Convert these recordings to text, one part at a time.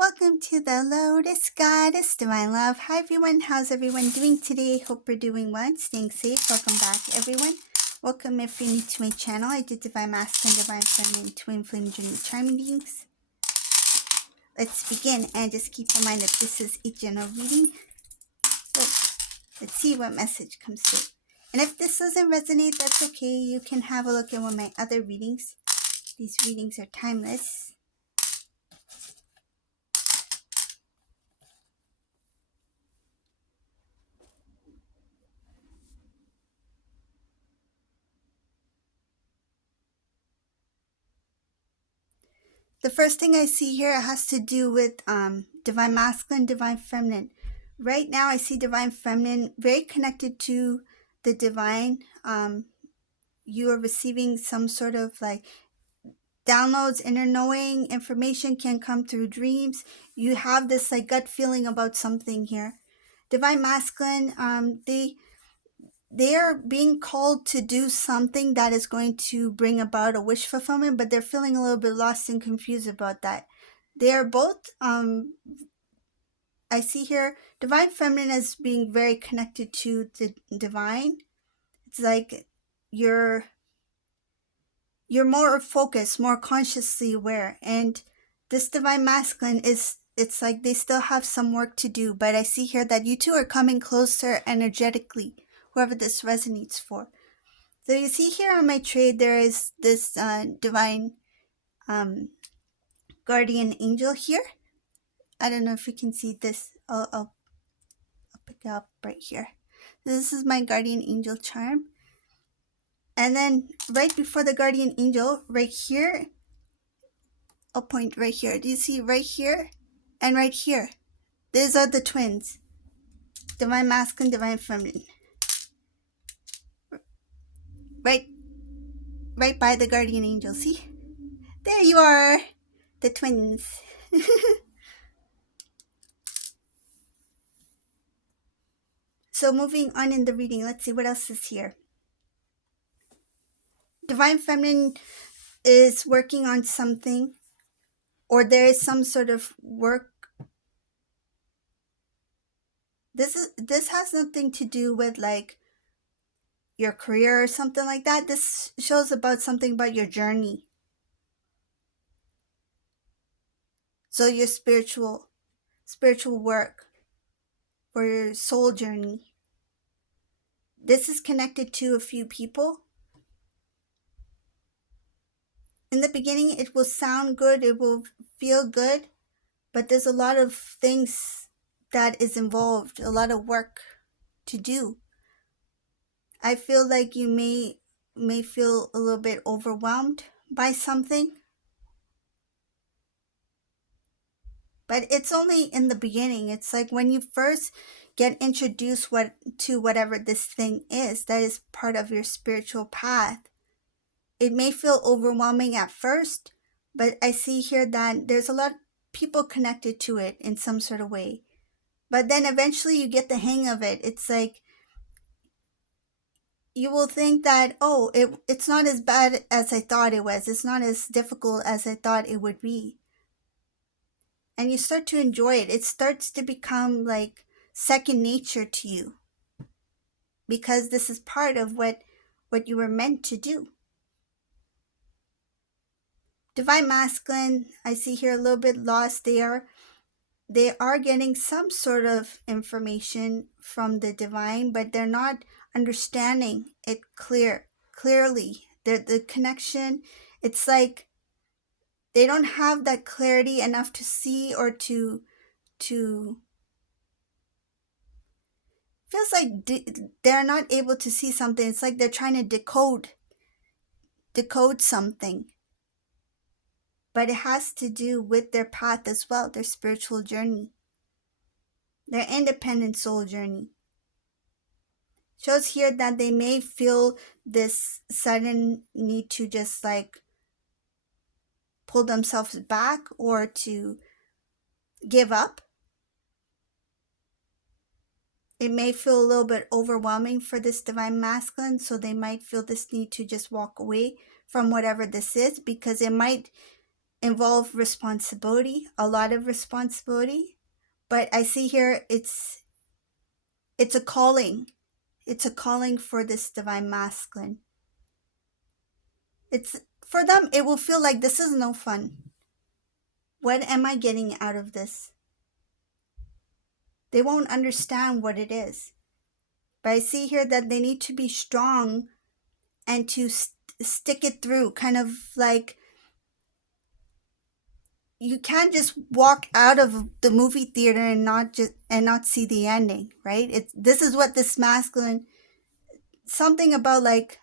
Welcome to the Lotus Goddess, Divine Love. Hi everyone, how's everyone doing today? Hope we're doing well and staying safe. Welcome back everyone. Welcome if you're new to my channel. I do Divine Masculine, Divine Feminine, Twin Flame Journey Charming Beings. Let's begin and just keep in mind that this is a general reading. So let's see what message comes through. And if this doesn't resonate, that's okay. You can have a look at one of my other readings. These readings are timeless. The first thing I see here has to do with Divine Masculine, Divine Feminine. Right now I see Divine Feminine very connected to the Divine. You are receiving some sort of like downloads, inner knowing, information can come through dreams. You have this like gut feeling about something here. Divine Masculine, they are being called to do something that is going to bring about a wish fulfillment, but they're feeling a little bit lost and confused about that. They are both, I see here, Divine Feminine as being very connected to the Divine. It's like you're more focused, more consciously aware. And this Divine Masculine it's like they still have some work to do, but I see here that you two are coming closer energetically, whoever this resonates for. So you see here on my trade, there is this divine guardian angel here. I don't know if you can see this. I'll pick it up right here. This is my guardian angel charm. And then right before the guardian angel, right here, I'll point right here. Do you see right here and right here? These are the twins. Divine Masculine, Divine Feminine. Right by the guardian angel. See? There you are. The twins. So moving on in the reading, let's see what else is here. Divine Feminine is working on something, or there is some sort of work. This has nothing to do with like your career or something like that. This shows about something about your journey. So your spiritual work or your soul journey. This is connected to a few people. In the beginning, it will sound good, it will feel good, but there's a lot of things that is involved, a lot of work to do. I feel like you may feel a little bit overwhelmed by something, but it's only in the beginning. It's like when you first get introduced to whatever this thing is that is part of your spiritual path. It may feel overwhelming at first, but I see here that there's a lot of people connected to it in some sort of way. But then eventually you get the hang of it. It's like you will think that, oh, it's not as bad as I thought it was. It's not as difficult as I thought it would be. And you start to enjoy it. It starts to become like second nature to you, because this is part of what you were meant to do. Divine Masculine, I see here a little bit lost. They are getting some sort of information from the Divine, but they're not understanding it clearly. The connection, it's like they don't have that clarity enough to see or to feels like they're not able to see something. It's like they're trying to decode something. But it has to do with their path as well, their spiritual journey, their independent soul journey. Shows here that they may feel this sudden need to just like pull themselves back or to give up. It may feel a little bit overwhelming for this Divine Masculine, so they might feel this need to just walk away from whatever this is, because it might involve responsibility, a lot of responsibility. But I see here it's a calling. It's a calling for this divine masculine. It's for them, it will feel like this is no fun. What am I getting out of this? They won't understand what it is. But I see here that they need to be strong and to stick it through, kind of like you can't just walk out of the movie theater and not see the ending, right? This is what this masculine, something about like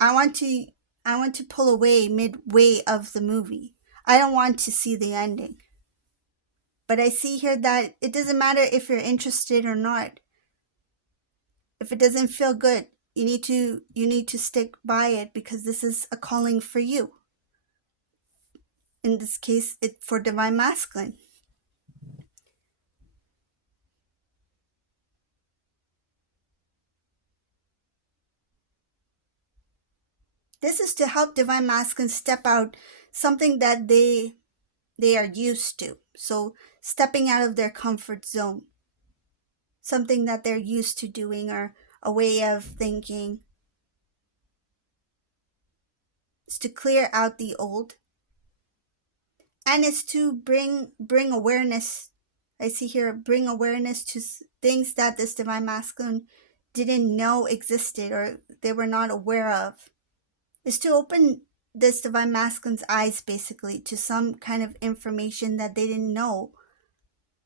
I want to I want to pull away midway of the movie. I don't want to see the ending. But I see here that it doesn't matter if you're interested or not. If it doesn't feel good, you need to stick by it because this is a calling for you. In this case, it's for divine masculine. This is to help divine masculine step out something that they are used to. So stepping out of their comfort zone, something that they're used to doing or a way of thinking. It's to clear out the old, and it's to bring awareness. I see here bring awareness to things that this divine masculine didn't know existed or they were not aware of. It's to open this divine masculine's eyes basically to some kind of information that they didn't know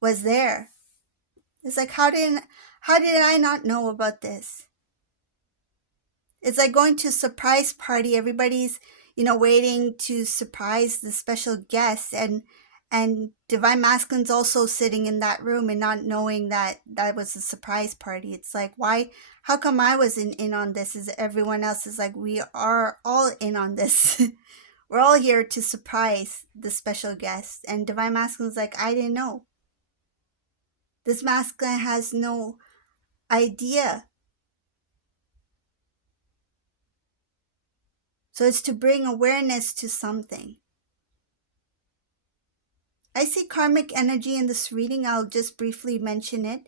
was there. It's like how did I not know about this? It's like going to a surprise party. Everybody's, waiting to surprise the special guest, and divine masculine's also sitting in that room and not knowing that that was a surprise party. It's like, why? How come I wasn't in on this? Is everyone else is like, we are all in on this. We're all here to surprise the special guest, and divine masculine's like, I didn't know. This masculine has no idea. So it's to bring awareness to something. I see karmic energy in this reading. I'll just briefly mention it.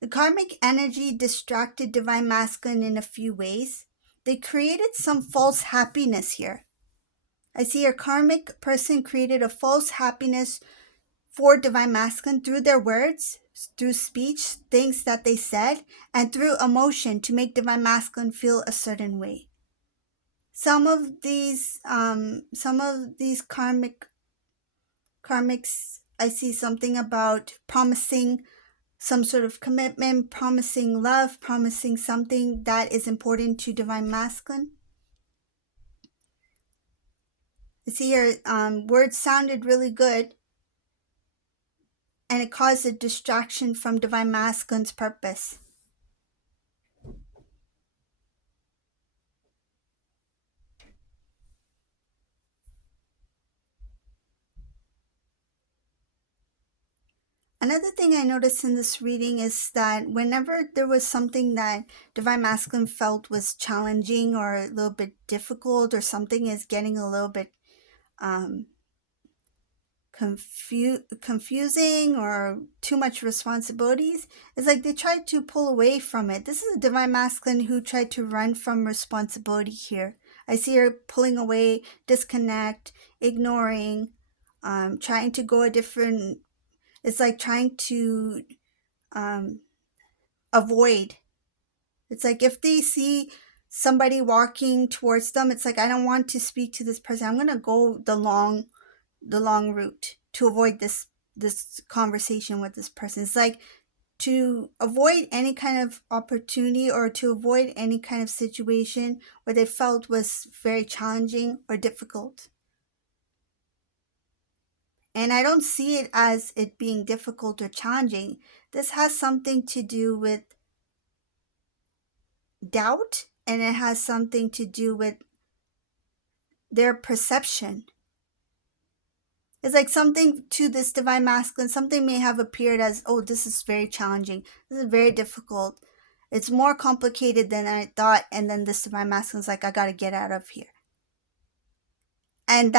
The karmic energy distracted divine masculine in a few ways. They created some false happiness here. I see a karmic person created a false happiness for divine masculine through their words, through speech, things that they said, and through emotion to make divine masculine feel a certain way. Some of these karmics, I see something about promising some sort of commitment, promising love, promising something that is important to divine masculine. I see your words sounded really good, and it caused a distraction from divine masculine's purpose. Another thing I noticed in this reading is that whenever there was something that divine masculine felt was challenging or a little bit difficult, or something is getting a little bit confusing or too much responsibilities, it's like they tried to pull away from it. This is a divine masculine who tried to run from responsibility here. I see her pulling away, disconnect, ignoring, trying to go a different, it's like trying to avoid. It's like if they see somebody walking towards them, it's like, I don't want to speak to this person. I'm going to go the long route to avoid this conversation with this person. It's like to avoid any kind of opportunity or to avoid any kind of situation where they felt was very challenging or difficult. And I don't see it as it being difficult or challenging. This has something to do with doubt, and it has something to do with their perception. It's like something to this divine masculine, something may have appeared as, oh, this is very challenging. This is very difficult. It's more complicated than I thought. And then this divine masculine is like, I got to get out of here. And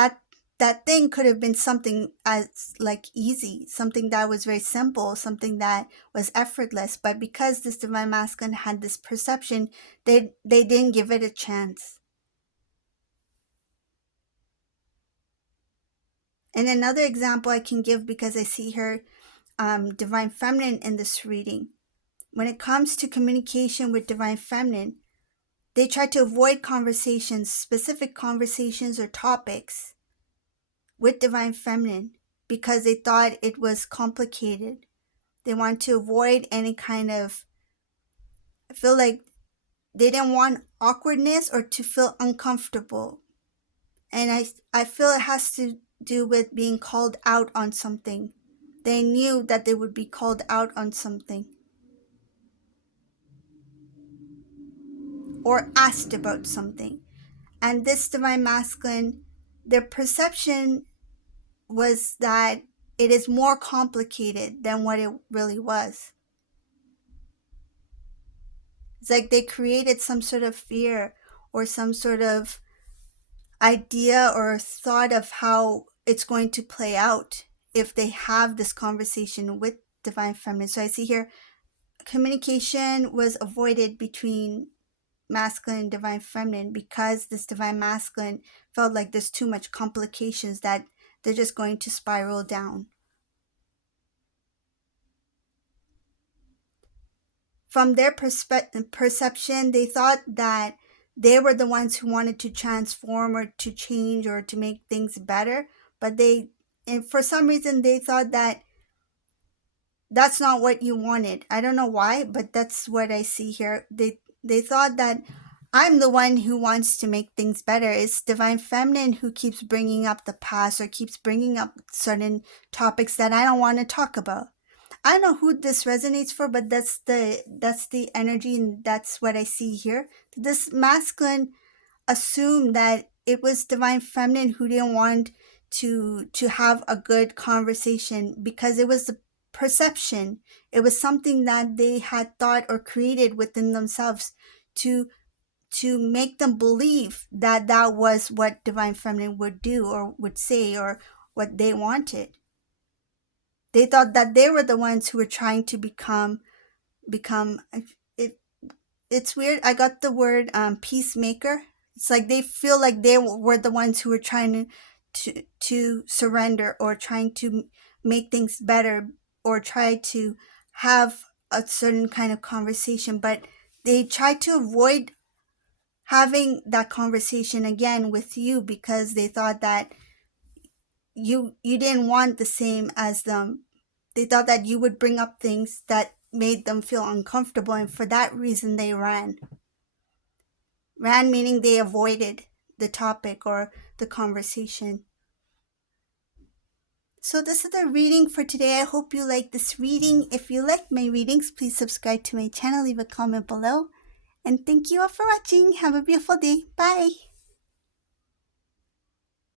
that thing could have been something as like easy, something that was very simple, something that was effortless. But because this divine masculine had this perception, they didn't give it a chance. And another example I can give, because I see her divine feminine in this reading. When it comes to communication with divine feminine, they try to avoid conversations, specific conversations or topics with divine feminine, because they thought it was complicated. They want to avoid any kind of, I feel like they didn't want awkwardness or to feel uncomfortable. And I feel it has to do with being called out on something. They knew that they would be called out on something or asked about something. And this divine masculine, their perception was that it is more complicated than what it really was. It's like they created some sort of fear or some sort of idea or thought of how it's going to play out if they have this conversation with divine feminine. So I see here communication was avoided between masculine and divine feminine because this divine masculine felt like there's too much complications that they're just going to spiral down. From their perception, they thought that they were the ones who wanted to transform or to change or to make things better, but and for some reason they thought that that's not what you wanted. I don't know why, but that's what I see here. They thought that I'm the one who wants to make things better. It's divine feminine who keeps bringing up the past or keeps bringing up certain topics that I don't want to talk about. I don't know who this resonates for, but that's the energy, and that's what I see here. This masculine assumed that it was divine feminine who didn't want to have a good conversation because it was the perception. It was something that they had thought or created within themselves to make them believe that that was what divine feminine would do or would say or what they wanted. They thought that they were the ones who were trying to become it. It's weird. I got the word peacemaker. It's like they feel like they were the ones who were trying to surrender or trying to make things better or try to have a certain kind of conversation, but they try to avoid having that conversation again with you because they thought that you didn't want the same as them. They thought that you would bring up things that made them feel uncomfortable, and for that reason they ran. Ran meaning they avoided the topic or the conversation. So this is the reading for today. I hope you like this reading. If you like my readings, please subscribe to my channel, leave a comment below. And thank you all for watching. Have a beautiful day. Bye.